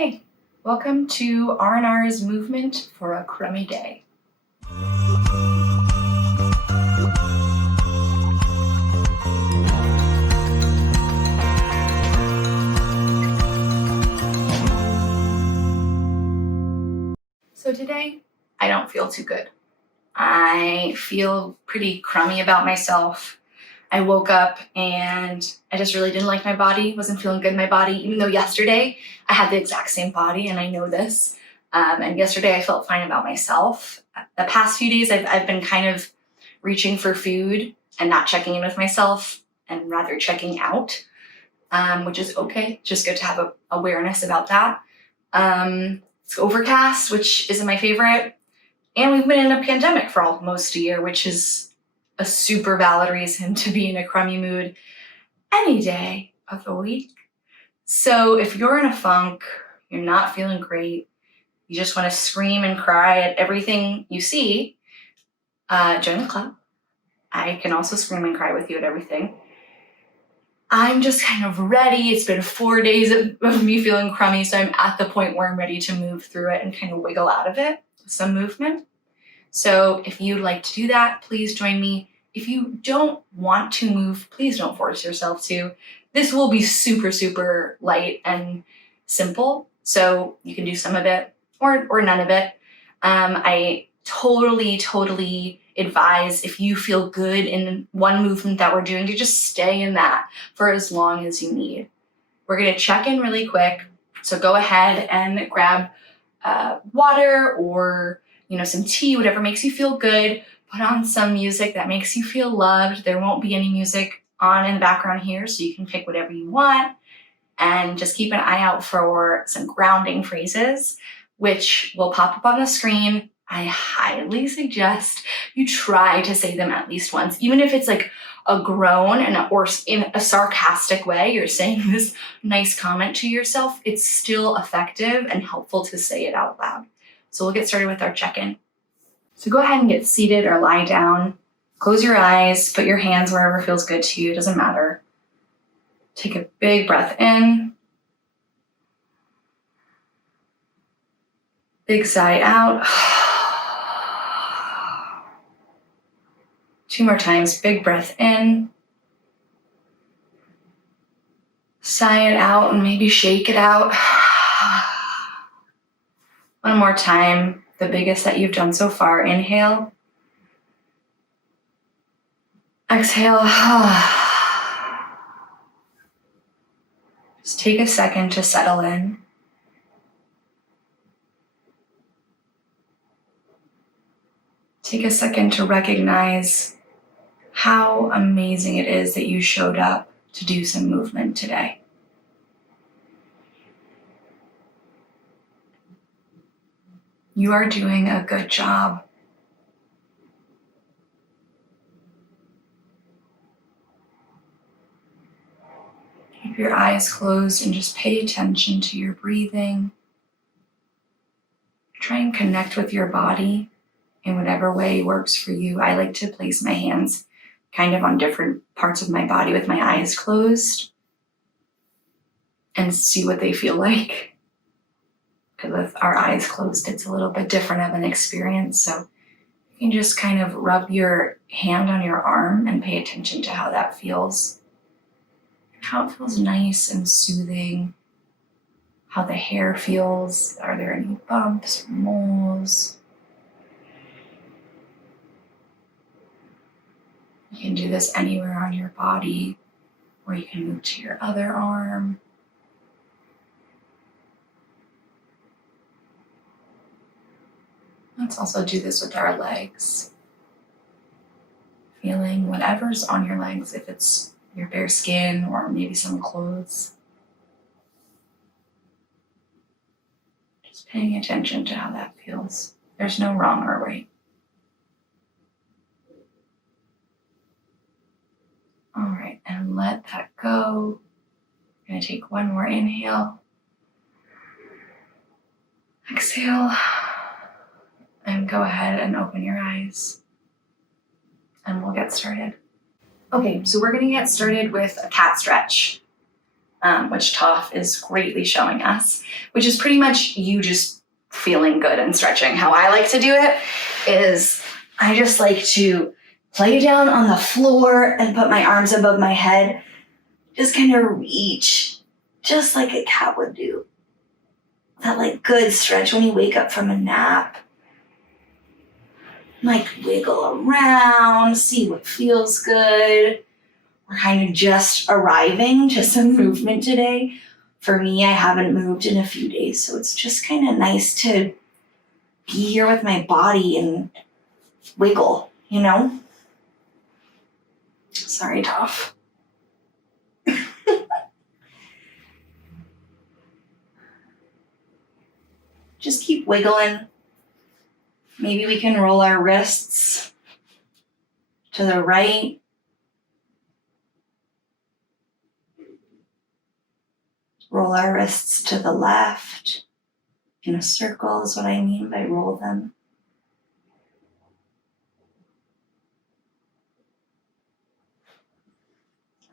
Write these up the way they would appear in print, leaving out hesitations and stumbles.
Hey, welcome to R&R's movement for a crummy day. So today, I don't feel too good. I feel pretty crummy about myself. I woke up and I just really didn't like my body, wasn't feeling good in my body, even though yesterday I had the exact same body and I know this. And yesterday I felt fine about myself. The past few days I've been kind of reaching for food and not checking in with myself and rather checking out, which is okay. Just good to have a awareness about that. It's overcast, which isn't my favorite. And we've been in a pandemic for almost a year, which is a super valid reason to be in a crummy mood any day of the week. So if you're in a funk, you're not feeling great, you just want to scream and cry at everything you see, join the club. I can also scream and cry with you at everything. I'm just kind of ready. It's been 4 days of me feeling crummy, so I'm at the point where I'm ready to move through it and kind of wiggle out of it with some movement. So if you'd like to do that, please join me. If you don't want to move, please don't force yourself to. This will be super, super light and simple, so you can do some of it or none of it. I totally advise, if you feel good in one movement that we're doing, to just stay in that for as long as you need. We're gonna check in really quick, so go ahead and grab water or some tea, whatever makes you feel good. Put on some music that makes you feel loved. There won't be any music on in the background here, so you can pick whatever you want. And just keep an eye out for some grounding phrases, which will pop up on the screen. I highly suggest you try to say them at least once, even if it's like a groan or in a sarcastic way, you're saying this nice comment to yourself, it's still effective and helpful to say it out loud. So we'll get started with our check-in. So go ahead and get seated or lie down. Close your eyes, put your hands wherever feels good to you, it doesn't matter. Take a big breath in. Big sigh out. 2 more times, big breath in. Sigh it out and maybe shake it out. 1 more time, the biggest that you've done so far. Inhale. Exhale. Just take a second to settle in. Take a second to recognize how amazing it is that you showed up to do some movement today. You are doing a good job. Keep your eyes closed and just pay attention to your breathing. Try and connect with your body in whatever way works for you. I like to place my hands kind of on different parts of my body with my eyes closed and see what they feel like. Because with our eyes closed, it's a little bit different of an experience. So you can just kind of rub your hand on your arm and pay attention to how that feels. How it feels nice and soothing. How the hair feels. Are there any bumps, moles? You can do this anywhere on your body, or you can move to your other arm. Let's also do this with our legs. Feeling whatever's on your legs, if it's your bare skin or maybe some clothes. Just paying attention to how that feels. There's no wrong or right. All right, and let that go. I'm gonna take 1 more inhale. Exhale. And go ahead and open your eyes. And we'll get started. Okay, so we're gonna get started with a cat stretch. which Toph is greatly showing us, which is pretty much you just feeling good and stretching. How I like to do it is I just like to lay down on the floor and put my arms above my head, just kind of reach, just like a cat would do. That like good stretch when you wake up from a nap. Like wiggle around, see what feels good. We're kind of just arriving to some movement today. For me, I haven't moved in a few days, so it's just kind of nice to be here with my body and wiggle, you know? Sorry, Toph. Just keep wiggling. Maybe we can roll our wrists to the right. Roll our wrists to the left. In a circle is what I mean by roll them.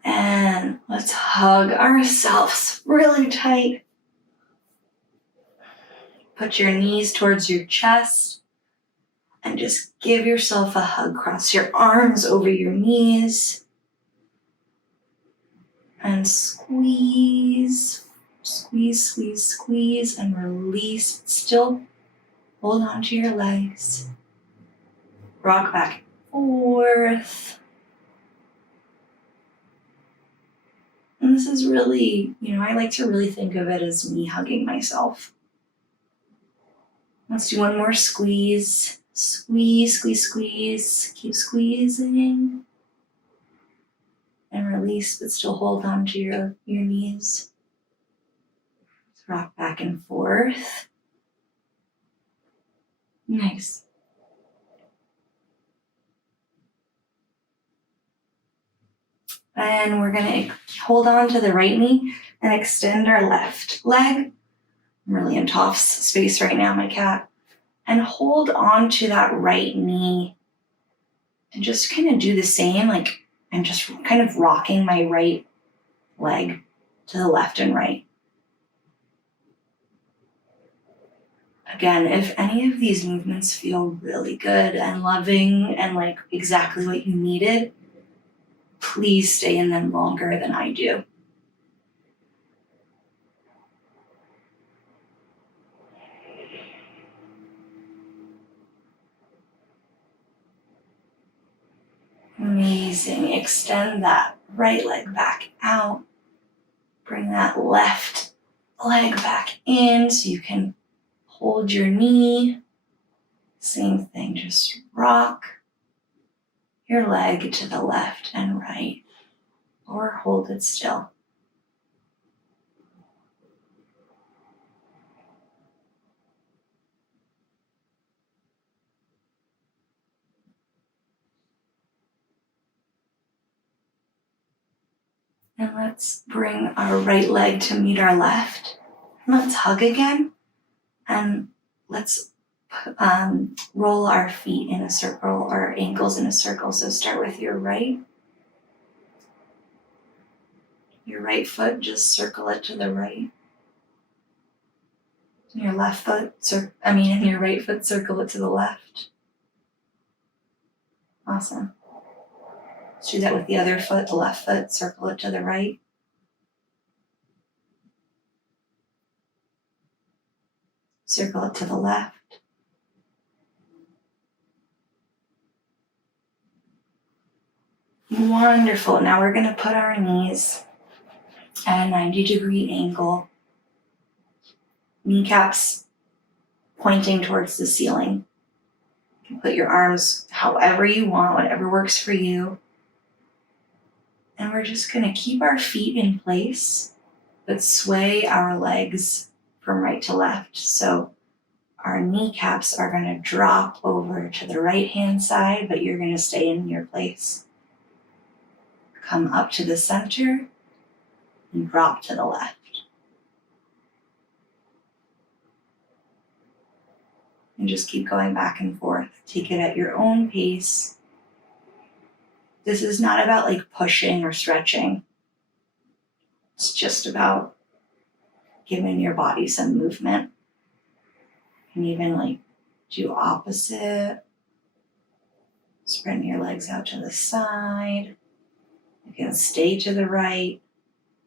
And let's hug ourselves really tight. Put your knees towards your chest and just give yourself a hug. Cross your arms over your knees and squeeze, squeeze, squeeze, squeeze, and release. Still hold on to your legs. Rock back and forth. And this is really, I like to really think of it as me hugging myself. Let's do one more squeeze. Squeeze, squeeze, squeeze. Keep squeezing. And release, but still hold on to your knees. Let's rock back and forth. Nice. And we're going to hold on to the right knee and extend our left leg. I'm really in Toph's space right now, my cat. And hold on to that right knee. And just kind of do the same, like I'm just kind of rocking my right leg to the left and right. Again, if any of these movements feel really good and loving and like exactly what you needed, please stay in them longer than I do. Amazing. Extend that right leg back out. Bring that left leg back in so you can hold your knee. Same thing, just rock your leg to the left and right, or hold it still. And let's bring our right leg to meet our left. And let's hug again. And let's roll our feet in a circle, our ankles in a circle. So start with your right. Your right foot, just circle it to the right. Your left foot, your right foot, circle it to the left. Awesome. Let's do that with the other foot, the left foot, circle it to the right. Circle it to the left. Wonderful. Now we're going to put our knees at a 90-degree angle. Kneecaps pointing towards the ceiling. You can put your arms however you want, whatever works for you. And we're just going to keep our feet in place, but sway our legs from right to left. So our kneecaps are going to drop over to the right-hand side, but you're going to stay in your place. Come up to the center and drop to the left. And just keep going back and forth. Take it at your own pace. This is not about like pushing or stretching. It's just about giving your body some movement. You can even like do opposite. Spreading your legs out to the side. You can stay to the right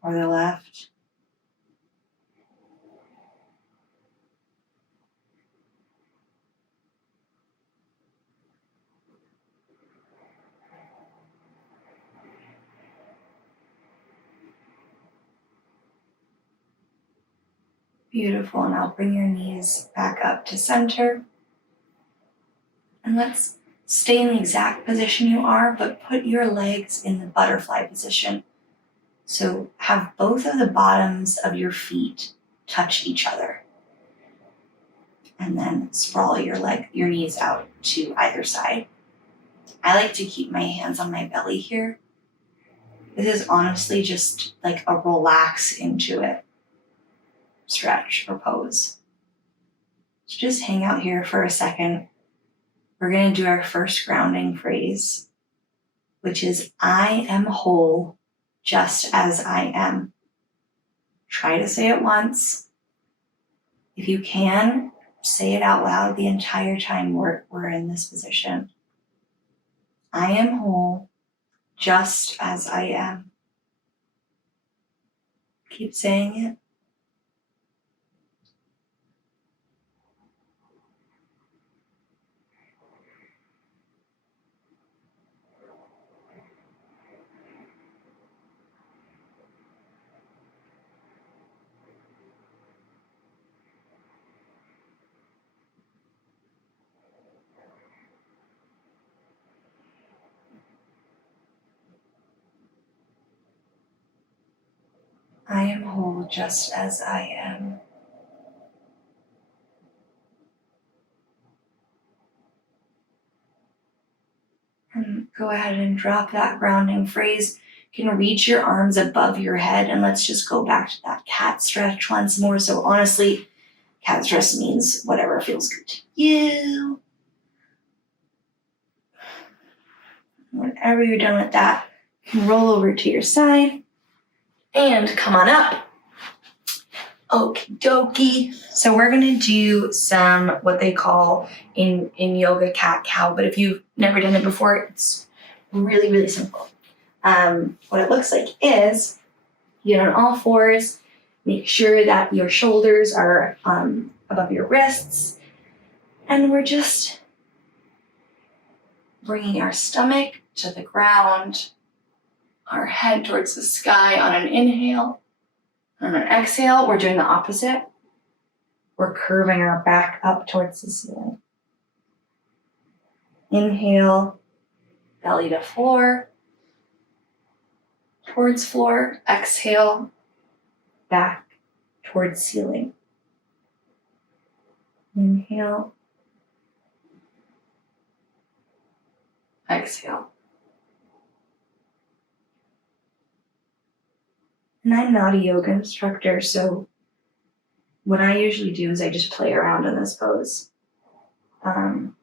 or the left. Beautiful. Now bring your knees back up to center. And let's stay in the exact position you are, but put your legs in the butterfly position. So have both of the bottoms of your feet touch each other. And then sprawl your knees out to either side. I like to keep my hands on my belly here. This is honestly just like a relax into it stretch or pose. So just hang out here for a second. We're going to do our first grounding phrase, which is I am whole just as I am. Try to say it once. If you can, say it out loud the entire time we're in this position. I am whole just as I am. Keep saying it. I am whole just as I am. And go ahead and drop that grounding phrase. You can reach your arms above your head, and let's just go back to that cat stretch once more. So honestly, cat stretch means whatever feels good to you. Whenever you're done with that, you can roll over to your side and come on up. Okie dokie. So we're going to do some what they call in yoga cat-cow, but if you've never done it before, it's really, really simple. What it looks like is you get on all fours, make sure that your shoulders are above your wrists, and we're just bringing our stomach to the ground, our head towards the sky on an inhale. On an exhale, we're doing the opposite. We're curving our back up towards the ceiling. Inhale, belly to floor, towards floor. Exhale, back towards ceiling. Inhale, exhale. And I'm not a yoga instructor, so what I usually do is I just play around in this pose. I'll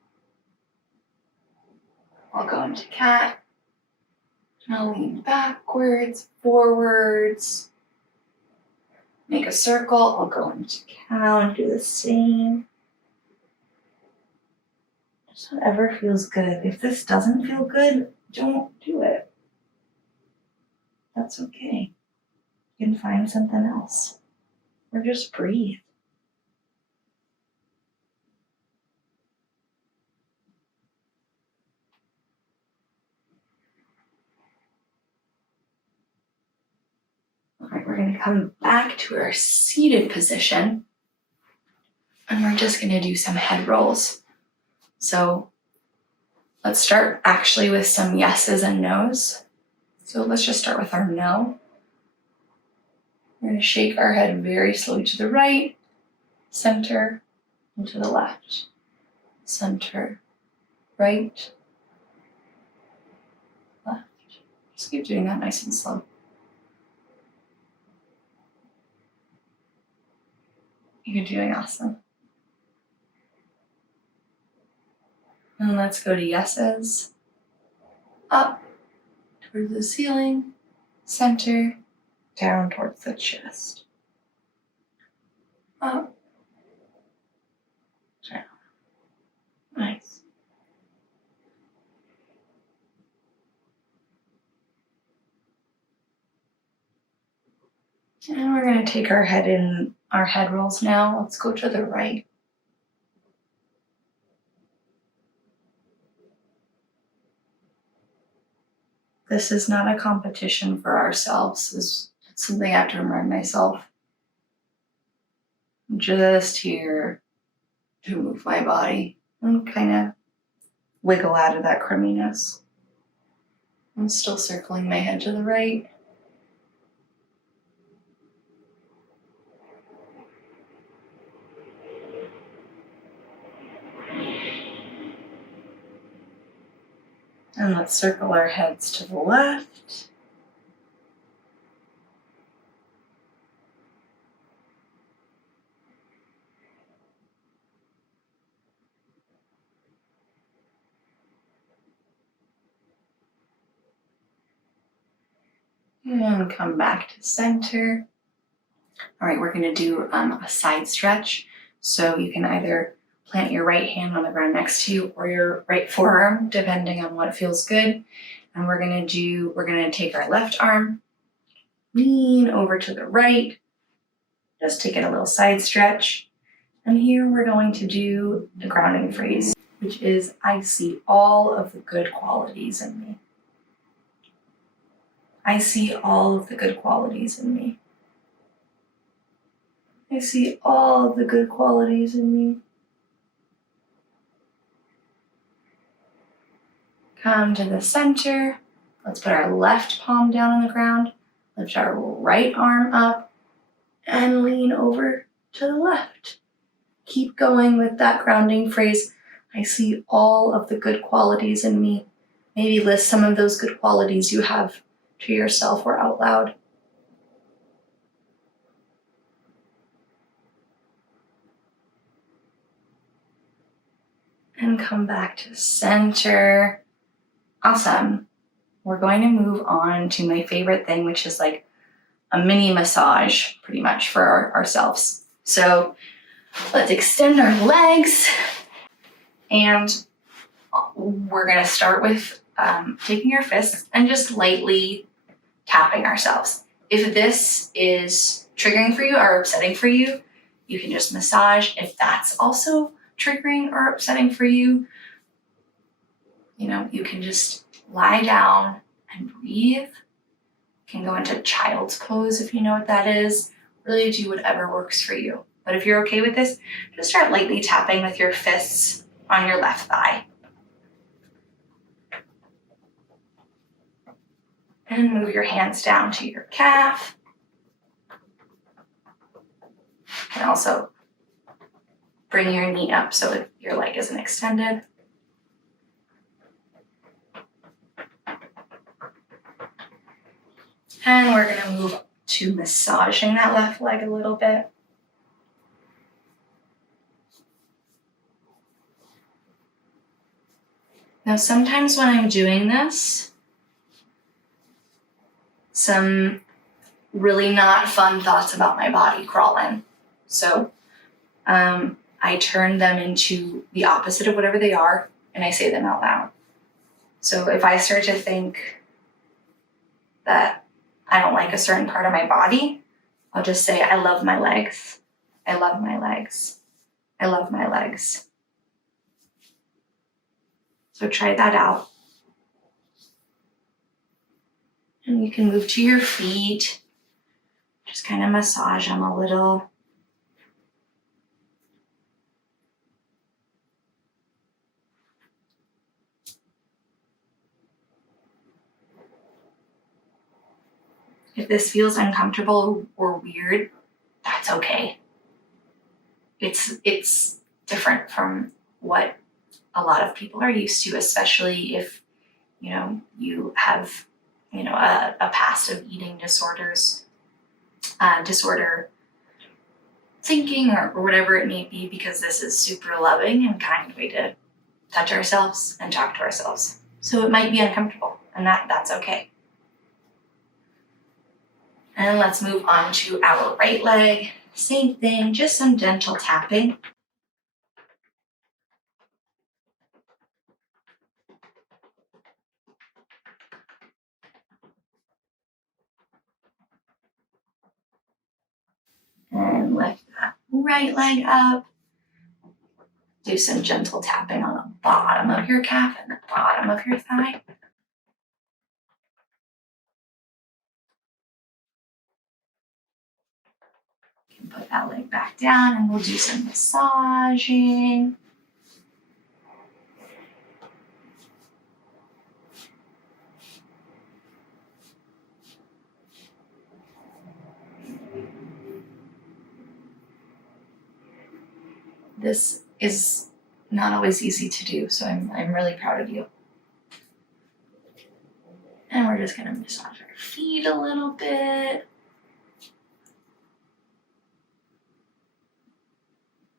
go into cat, and I'll lean backwards, forwards, make a circle. I'll go into cow and do the same. Just whatever feels good. If this doesn't feel good, don't do it. That's okay. You can find something else. Or just breathe. All right, we're going to come back to our seated position. And we're just going to do some head rolls. So let's start actually with some yeses and nos. So let's just start with our no. We're going to shake our head very slowly to the right, center, and to the left. Center, right, left. Just keep doing that nice and slow. You're doing awesome. And let's go to yeses. Up, towards the ceiling, center, down towards the chest. Up. Down. Nice. And we're going to take our head rolls now. Let's go to the right. This is not a competition for ourselves. This is something I have to remind myself. I'm just here to move my body and kind of wiggle out of that crumminess. I'm still circling my head to the right. And let's circle our heads to the left. And come back to center. All right, we're going to do a side stretch. So you can either plant your right hand on the ground next to you or your right forearm, depending on what feels good. And we're going to take our left arm, lean over to the right, just take it a little side stretch. And here we're going to do the grounding phrase, which is, I see all of the good qualities in me. I see all of the good qualities in me. I see all of the good qualities in me. Come to the center. Let's put our left palm down on the ground. Lift our right arm up and lean over to the left. Keep going with that grounding phrase. I see all of the good qualities in me. Maybe list some of those good qualities you have to yourself or out loud. And come back to center. Awesome. We're going to move on to my favorite thing, which is like a mini massage, pretty much, for ourselves. So let's extend our legs. And we're going to start with taking our fists and just lightly tapping ourselves. If this is triggering for you or upsetting for you, you can just massage. If that's also triggering or upsetting for you, you can just lie down and breathe. You can go into child's pose if you know what that is. Really do whatever works for you. But if you're okay with this, just start lightly tapping with your fists on your left thigh. And move your hands down to your calf. And also bring your knee up so your leg isn't extended. And we're going to move to massaging that left leg a little bit. Now, sometimes when I'm doing this, some really not fun thoughts about my body crawl in. So I turn them into the opposite of whatever they are, and I say them out loud. So if I start to think that I don't like a certain part of my body, I'll just say, I love my legs. I love my legs. I love my legs. So try that out. And you can move to your feet. Just kind of massage them a little. If this feels uncomfortable or weird, that's okay. It's different from what a lot of people are used to, especially if you have a past of eating disorders, disorder thinking, or whatever it may be, because this is super loving and kind way to touch ourselves and talk to ourselves. So it might be uncomfortable, and that's okay. And let's move on to our right leg. Same thing, just some gentle tapping. And lift that right leg up. Do some gentle tapping on the bottom of your calf and the bottom of your thigh. You can put that leg back down and we'll do some massaging. This is not always easy to do, so I'm really proud of you. And we're just gonna massage our feet a little bit.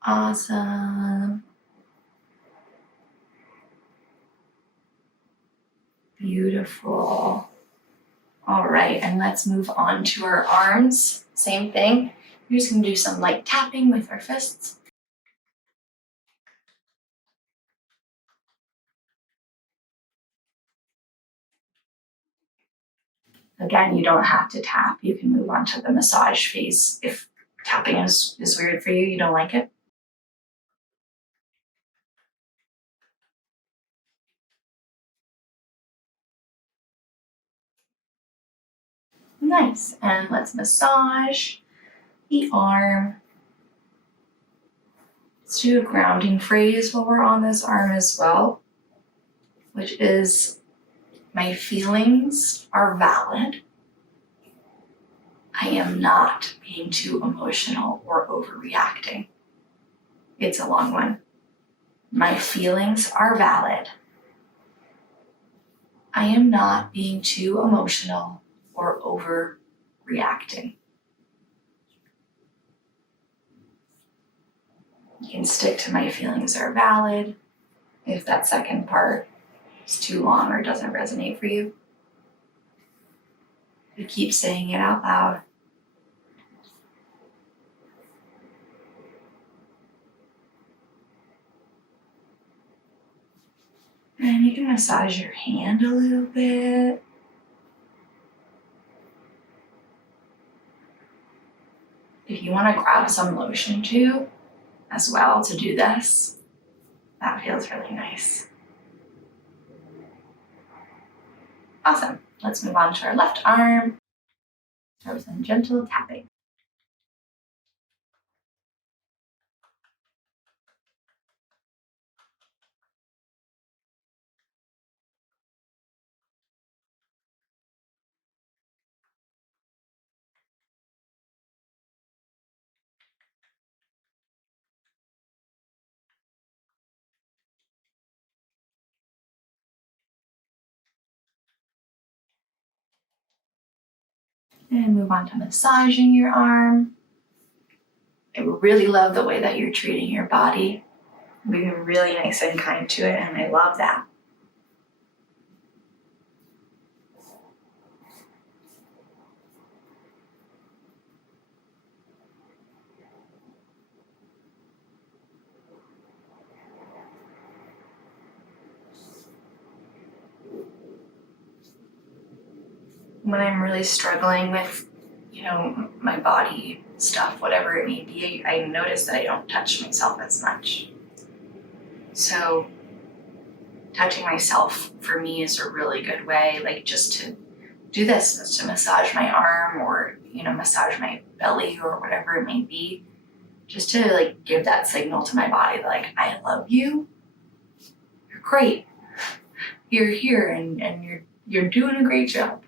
Awesome. Beautiful. All right, and let's move on to our arms. Same thing. We're just gonna do some light tapping with our fists. Again, you don't have to tap. You can move on to the massage phase if tapping is weird for you, you don't like it. Nice, and let's massage the arm. Let's do a grounding phrase while we're on this arm as well, which is, my feelings are valid. I am not being too emotional or overreacting. It's a long one. My feelings are valid. I am not being too emotional or overreacting. You can stick to my feelings are valid if that second part is too long or doesn't resonate for you. You keep saying it out loud. And you can massage your hand a little bit. If you want to grab some lotion too, as well to do this, that feels really nice. Awesome. Let's move on to our left arm. Start with some gentle tapping. And move on to massaging your arm. I really love the way that you're treating your body. Being really nice and kind to it, and I love that. When I'm really struggling with, my body stuff, whatever it may be, I notice that I don't touch myself as much. So touching myself for me is a really good way, like just to do this, just to massage my arm or, massage my belly or whatever it may be, just to like give that signal to my body, like, I love you, you're great, you're here and you're doing a great job.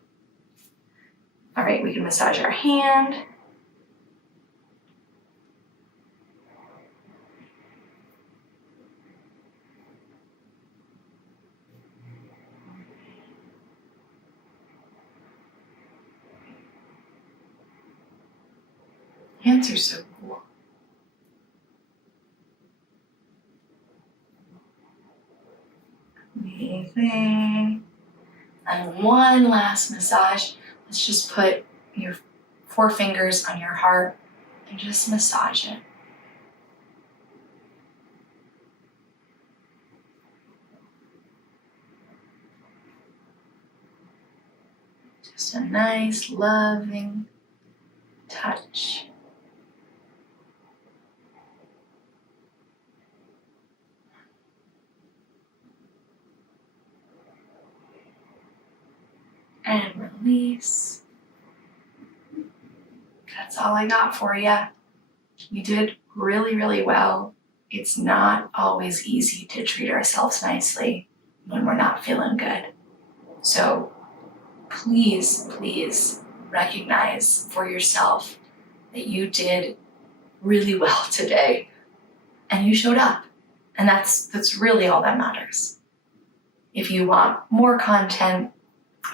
All right, we can massage our hand. Hands are so cool. Amazing. And one last massage. Let's just put your 4 fingers on your heart and just massage it. Just a nice, loving touch. And release. That's all I got for you. You did really, really well. It's not always easy to treat ourselves nicely when we're not feeling good. So please, please recognize for yourself that you did really well today and you showed up. And that's really all that matters. If you want more content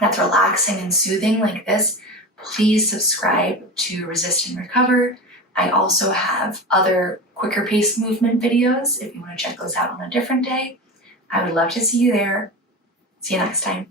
that's relaxing and soothing like this, please subscribe to Resist and Recover. I also have other quicker pace movement videos if you want to check those out on a different day. I would love to see you there. See you next time.